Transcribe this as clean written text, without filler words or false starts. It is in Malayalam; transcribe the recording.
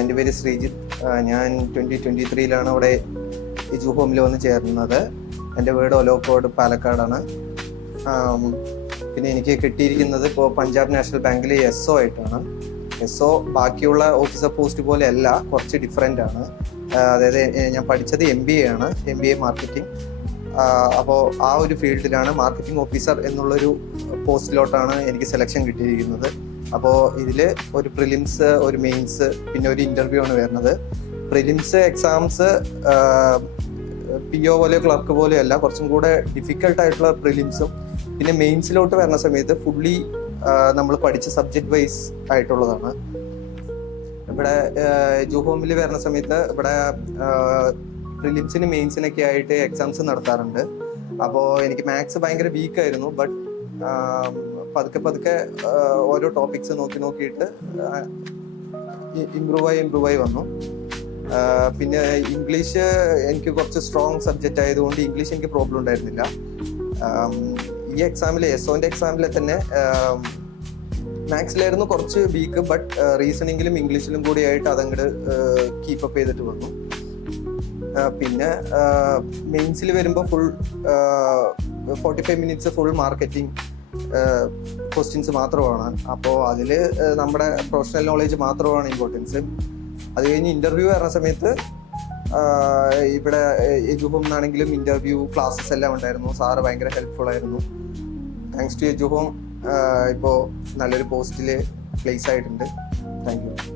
എൻ്റെ പേര് ശ്രീജിത്ത്. ഞാൻ 2023 അവിടെ എജു ഹോമിൽ വന്ന് ചേർന്നത്. എൻ്റെ വീട് ഒലോക്കോട് പാലക്കാടാണ്. പിന്നെ എനിക്ക് കിട്ടിയിരിക്കുന്നത് ഇപ്പോൾ പഞ്ചാബ് നാഷണൽ ബാങ്കിൽ SO ആയിട്ടാണ്. SO ബാക്കിയുള്ള ഓഫീസർ പോസ്റ്റ് പോലെ അല്ല, കുറച്ച് ഡിഫറെൻ്റ് ആണ്. അതായത് ഞാൻ പഠിച്ചത് MBA ആണ്, MBA മാർക്കറ്റിംഗ്. അപ്പോൾ ആ ഒരു ഫീൽഡിലാണ് മാർക്കറ്റിംഗ് ഓഫീസർ എന്നുള്ളൊരു പോസ്റ്റിലോട്ടാണ് എനിക്ക് സെലക്ഷൻ കിട്ടിയിരിക്കുന്നത്. അപ്പോൾ ഇതിൽ ഒരു പ്രിലിംസ്, ഒരു മെയിൻസ്, പിന്നെ ഒരു ഇൻ്റർവ്യൂ ആണ് വരുന്നത്. പ്രിലിംസ് എക്സാംസ് PO പോലെ ക്ലർക്ക് പോലെയോ അല്ല, കുറച്ചും കൂടെ ഡിഫിക്കൽട്ടായിട്ടുള്ള പ്രിലിംസും പിന്നെ മെയിൻസിലോട്ട് വരുന്ന സമയത്ത് ഫുള്ളി നമ്മൾ പഠിച്ച സബ്ജക്റ്റ് വൈസ് ആയിട്ടുള്ളതാണ്. ഇവിടെ എജു ഹോമിൽ വരുന്ന സമയത്ത് ഇവിടെ പ്രിലിംസിനും മെയിൻസിനൊക്കെ ആയിട്ട് എക്സാംസ് നടത്താറുണ്ട്. അപ്പോൾ എനിക്ക് മാത്സ് ഭയങ്കര വീക്കായിരുന്നു. ബട്ട് പതുക്കെ ഓരോ ടോപ്പിക്സ് നോക്കിയിട്ട് ഇമ്പ്രൂവ് ആയി വന്നു. പിന്നെ ഇംഗ്ലീഷ് എനിക്ക് കുറച്ച് സ്ട്രോങ് സബ്ജക്റ്റ് ആയതുകൊണ്ട് ഇംഗ്ലീഷ് എനിക്ക് പ്രോബ്ലം ഉണ്ടായിരുന്നില്ല. ഈ എക്സാമിൽ SOന്റെ എക്സാമിൽ തന്നെ മാത്സിലായിരുന്നു കുറച്ച് വീക്ക്. ബട്ട് റീസണിങ്ങിലും ഇംഗ്ലീഷിലും കൂടി ആയിട്ട് അതങ്ങോട്ട് കീപ്പപ്പ് ചെയ്തിട്ട് വന്നു. പിന്നെ മെയിൻസിൽ വരുമ്പോൾ full 45 minutes full marketing questions മാത്രമാണ്. അപ്പോൾ അതിൽ നമ്മുടെ പ്രൊഫഷണൽ നോളേജ് മാത്രമാണ് ഇമ്പോർട്ടൻസ്. അത് കഴിഞ്ഞ് ഇൻ്റർവ്യൂ വരുന്ന സമയത്ത് ഇവിടെ എജു ഹോം എന്നാണെങ്കിലും ഇൻ്റർവ്യൂ ക്ലാസ്സസ് എല്ലാം ഉണ്ടായിരുന്നു. സാറ് ഭയങ്കര ഹെൽപ്ഫുൾ ആയിരുന്നു. താങ്ക്സ് ടു എജു ഹോം ഇപ്പോൾ നല്ലൊരു പോസ്റ്റിൽ പ്ലേസ് ആയിട്ടുണ്ട്. Thank you.